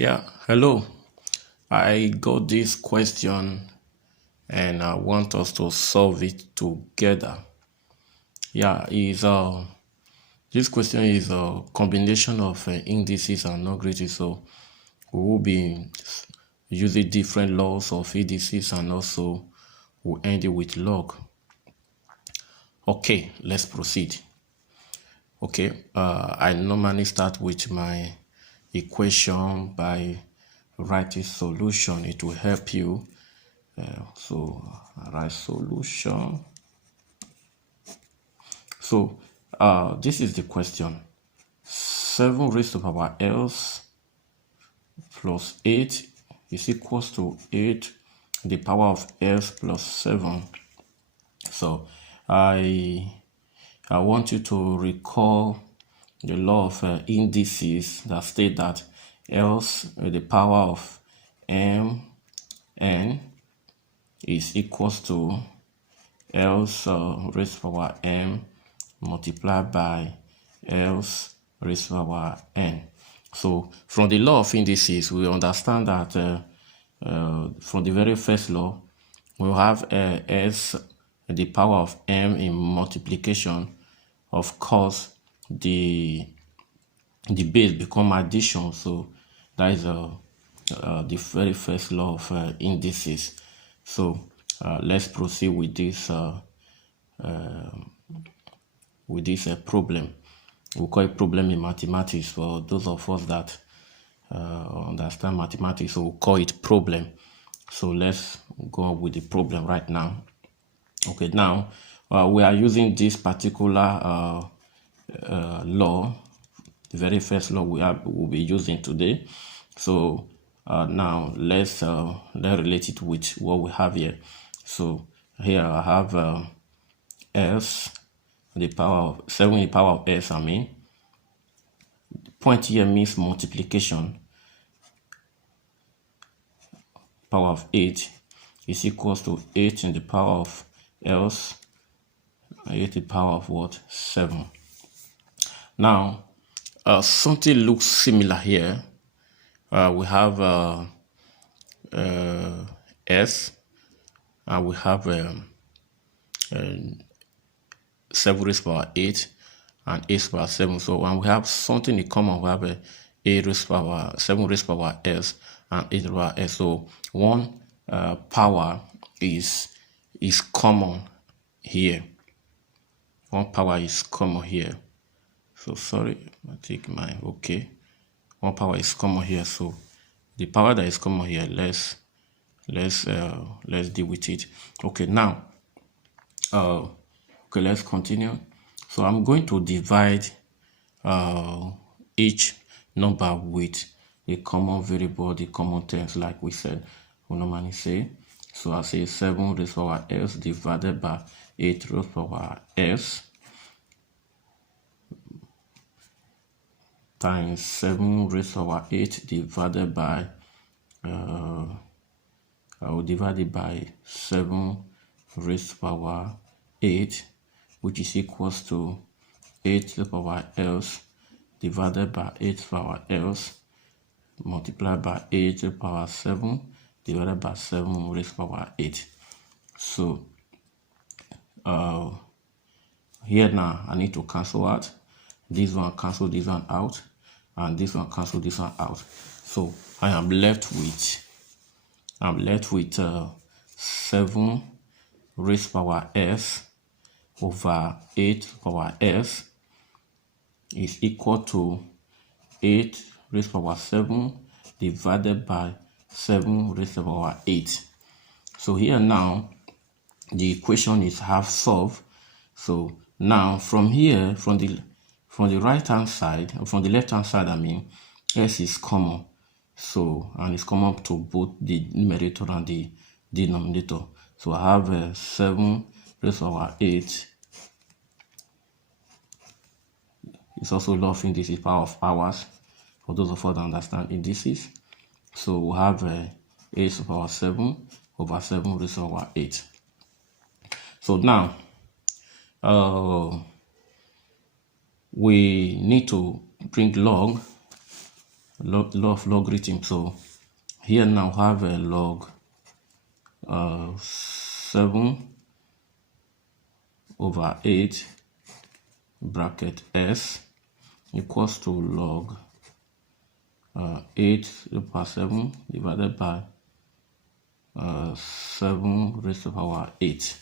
Yeah, hello. I got this question and I want us to solve it together. Yeah, is this question is a combination of indices and logarithms. So we will be using different laws of indices and also we'll end it with log. Okay, let's proceed. Okay, I normally start with my equation by writing solution. It will help you. So write solution. So this is the question. 7 raised to the power else plus 8 is equals to 8 the power of else plus 7. So I want you to recall the law of indices that state that else the power of m n is equals to else raised to the power m multiplied by else raised to the power n. So from the law of indices, we understand that from the very first law, we'll have s the power of m in multiplication. Of course, the base become addition. So that is the very first law of indices. So let's proceed with this problem. We call it problem in mathematics for those of us that understand mathematics. So we'll call it problem. So let's go on with the problem right now. Okay, now we are using this particular law, the very first law we'll be using today. So now let's relate it with what we have here. So here I have s the power of 7 in the power of s. Point here means multiplication. Power of 8 is equals to 8 in the power of else, 8 in the power of what? 7. Now something looks similar here. We have s and we have 7 raised to the power 8 and 8 to the power 7. So when we have something in common, we have a raised to the power 7 raised to the power s and 8 to the power s. So one power is common here. One power is common here. So sorry, I take my okay. One power is common here. So the power that is common here, let's deal with it. Okay, now okay, let's continue. So I'm going to divide each number with a common variable, the common terms, like we said, we normally say. So I say 7 raised to the power s divided by 8 raised to the power s times 7 raised to the power 8 divided by I will divide it by 7 raised to the power 8, which is equals to 8 to the power else divided by 8 to the power else multiplied by 8 to the power 7 divided by 7 raised to the power 8. So here now I need to cancel out. This one cancel this one out, and this one cancel this one out. So I am left with 7 raised to the power s over 8 to the power s is equal to 8 raised to the power 7 divided by 7 raised to the power 8. So here now the equation is half solved. So now from here, from the right hand side, or from the left hand side, s is common. So, and it's common to both the numerator and the denominator. So I have 7 raised to the power 8. It's also law of indices, power of hours, for those of us that understand indices. So we have 8 to the power 7 over 7 raised to the power 8. So now we need to bring log law of logarithm. So here now have a log 7 over 8 bracket s equals to log 8 to the power 7 divided by 7 raised to the power 8.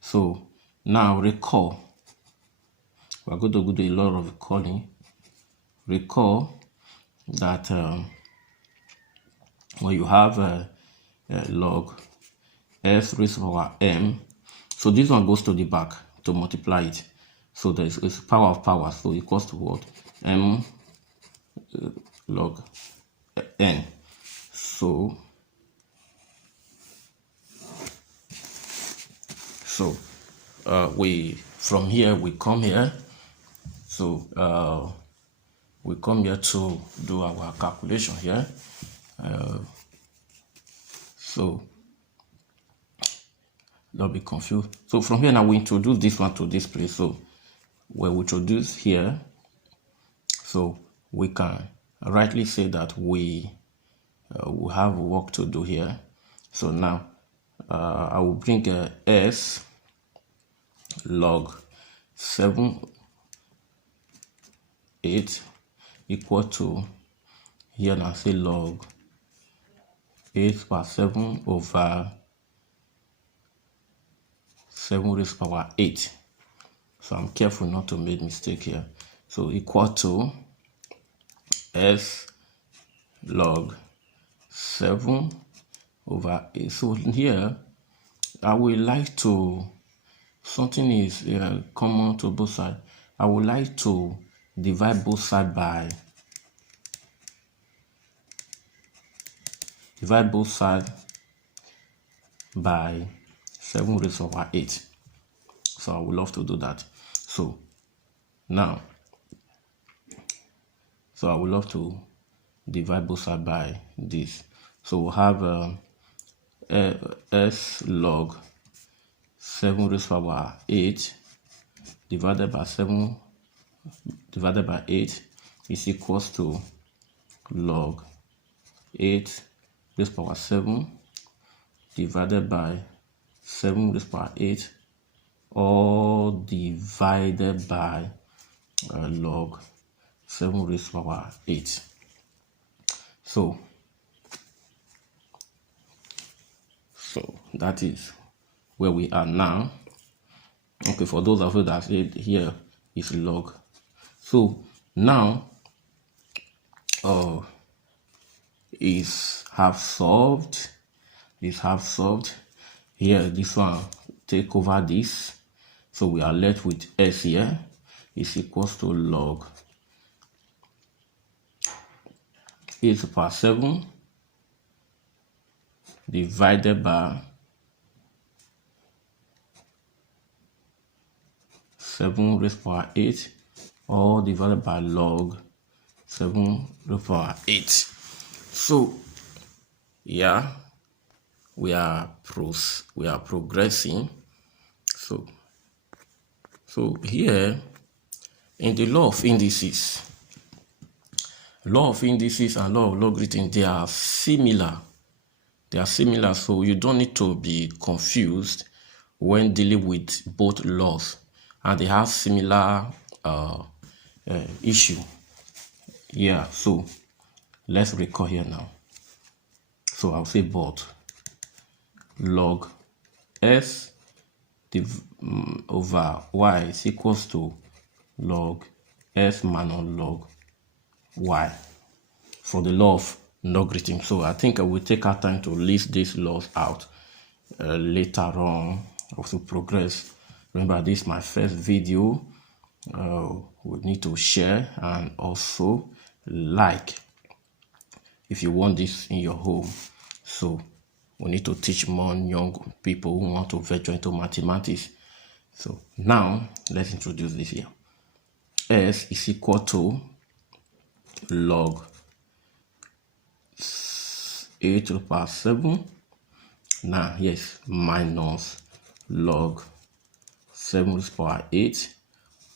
So now recall, we're going to do a lot of recalling. Recall that when you have a log s raised to the power m, so this one goes to the back to multiply it. So there's it's power of power, so equals to what? M log n. So we from here we come here. So we come here to do our calculation here. So don't be confused. So from here now we introduce this one to this place. So when we introduce here, so we can rightly say that we have work to do here. So now I will bring s log 7 8 equal to here now say log 8 power 7 over 7 raised to the power 8. So I'm careful not to make mistake here. So equal to s log 7 over 8. So here I would like to, something is common to both sides. I would like to divide both sides by 7 raised to the power 8. So I would love to do that. So now, so I would love to divide both sides by this. So we'll have s log 7 raised to the power 8 divided by 7 divided by 8 is equals to log 8 raised to the power 7 divided by 7 raised to the power 8, all divided by log 7 raised to the power 8. So that is where we are now. Okay, for those of you that said here is log. So now is half solved. Here this one take over this, so we are left with s here is equals to log 8 to the power 7 divided by 7 raised to the power 8, all divided by log 7 raised to the power 8. So yeah, we are progressing. So here in the law of indices and law of logarithm, they are similar. So you don't need to be confused when dealing with both laws, and they have similar issue. Yeah, so let's recall here now. So I'll say both log s over y is equals to log s minus log y for the law of logarithm. So I think I will take our time to list these laws out later on as we progress. Remember, this is my first video. We need to share and also like if you want this in your home. So we need to teach more young people who want to venture into mathematics. So now let's introduce this here. S is equal to log 8 to the power 7. Now yes, minus log 7 to the power 8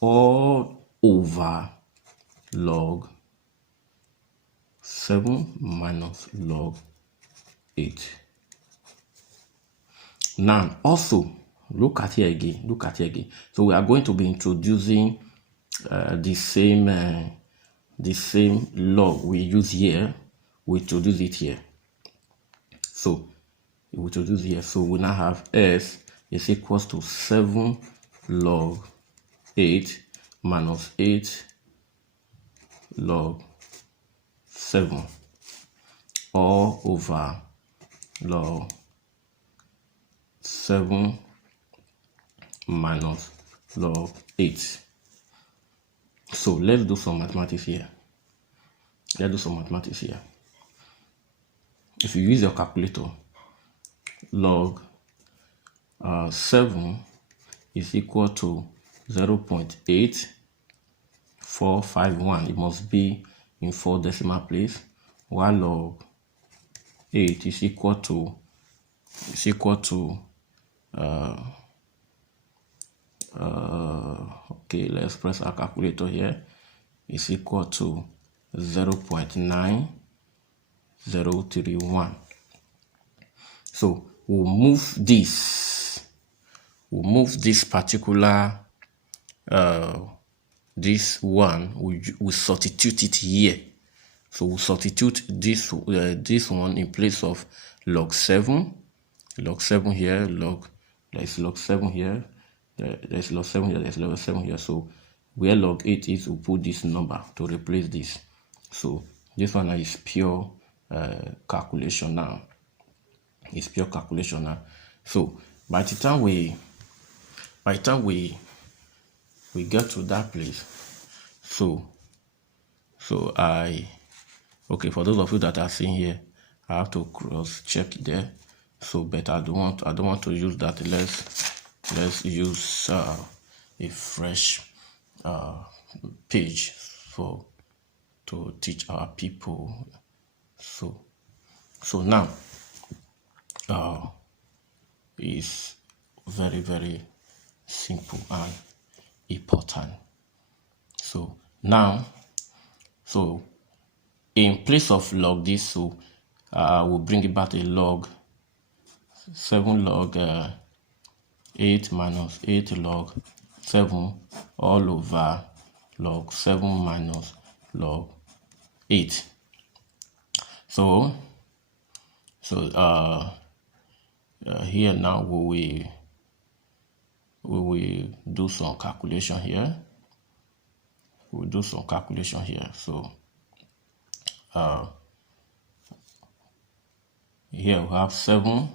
all over log 7 minus log 8. Now, also, look at here again. So we are going to be introducing the same log we use here. We introduce it here. So we introduce here. So we now have s is equals to 7 log 8 minus 8 log 7 all over log 7 minus log 8. So let's do some mathematics here. If you use your calculator, log 7 is equal to 0.8451. It must be in 4 decimal place, while log 8 is equal to okay, let's press our calculator here. Is equal to 0.9031. So we'll move this particular this one, we substitute it here. So we'll substitute this one in place of log 7 here, there's log 7 here, there's log 7 here, there's log 7 here. So where log 8 is, we'll put this number to replace this. So this one is pure calculation now. It's pure calculation now. So by the time we get to that place, so okay, for those of you that are seeing here, I have to cross check there. So, but I don't want to use that. Let's use a fresh page to teach our people. So now is very, very simple and important. So now, in place of log this, so we'll bring it back to log 7 log 8 minus 8 log 7 all over log 7 minus log 8. So here now we will do some calculation here. We'll do some calculation here. So here we have 7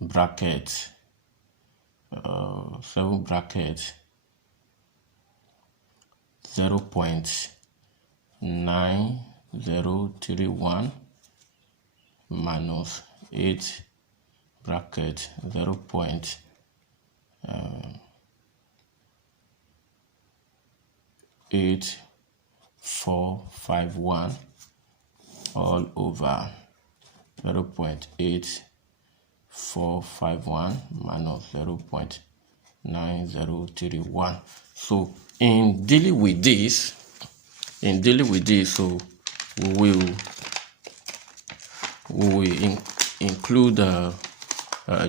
bracket 0.9031 minus 8 bracket 0.8451 all over 0.8451 minus 0.9031. So in dealing with this, so we will include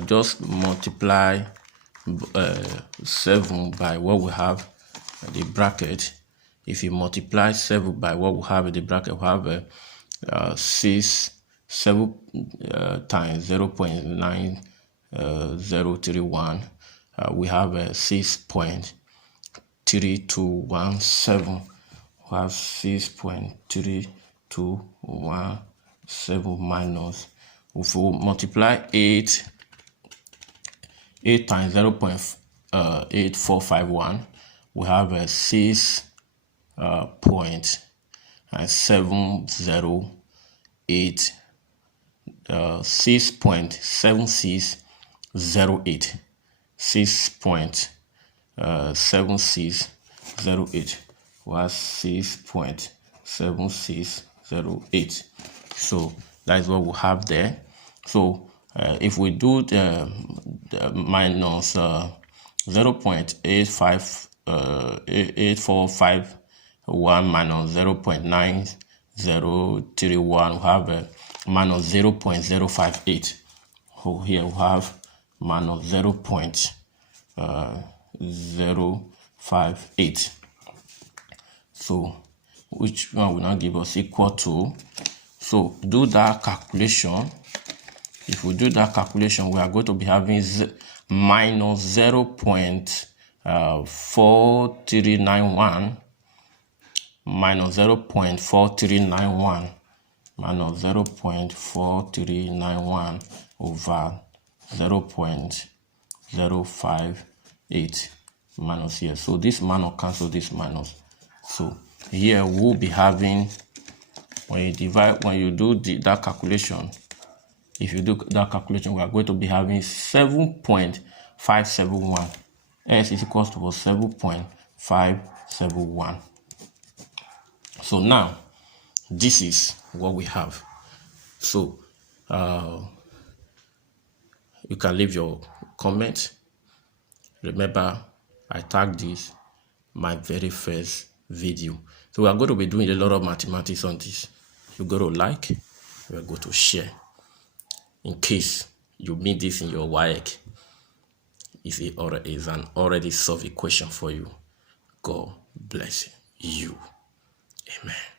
just multiply 7 by what we have in the bracket. If you multiply 7 by what we have in the bracket, we have 7 times 0.9031. We have 6.3217. We have 6.3217 minus, if we multiply 8 times 0.8451, we have 6.708 6.7608 6.7608 was 6.7608. So that's what we have there. So if we do the minus 0.8451 minus 0.031, we have minus 0.058. So here we have minus 0.058. So which one will now give us equal to? So do that calculation. If we do that calculation, we are going to be having minus 0.4391 minus 0.4391 minus 0.4391 over 0.058 minus here. So this minus cancel this minus. So here we'll be having, when you do that calculation, if you do that calculation, we are going to be having 7.571. S is equals to 7.571. So now, this is what we have. So you can leave your comment. Remember, I tagged this my very first video. So we are going to be doing a lot of mathematics on this. You go to like, we are going to share. In case you meet this in your WAEC, is an already solved equation for you. God bless you. Amen.